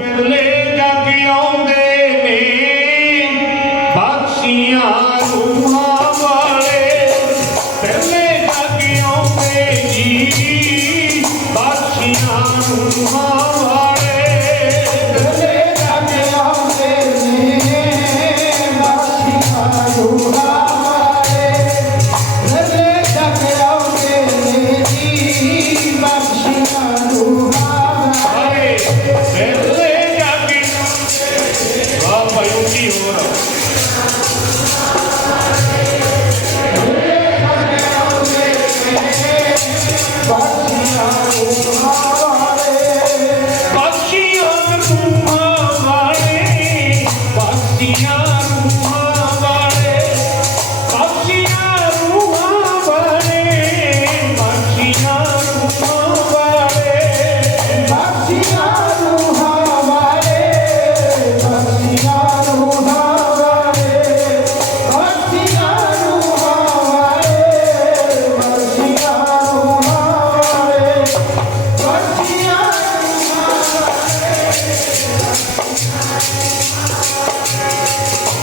ਪਹਿਲੇ ਜਾਗੀ ਆਉਂਦੇ ਨੇ। ਬਖਸ਼ੀਆਂ ਰੂਹਾਂ ਵਾਲੇ ਪਹਿਲੇ ਜਾਗੀ ਆਉਂਦੇ ਜੀ। ਬਖਸ਼ੀਆਂ ਰੂਹਾਂ ਵਾਲੇ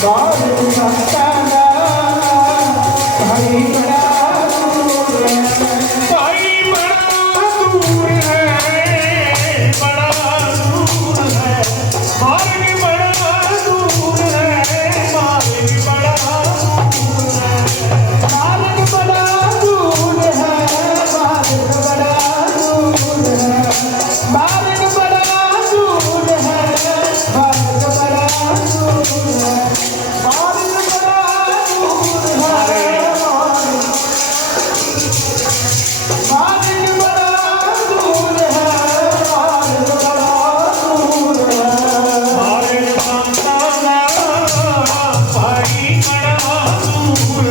God is my standard.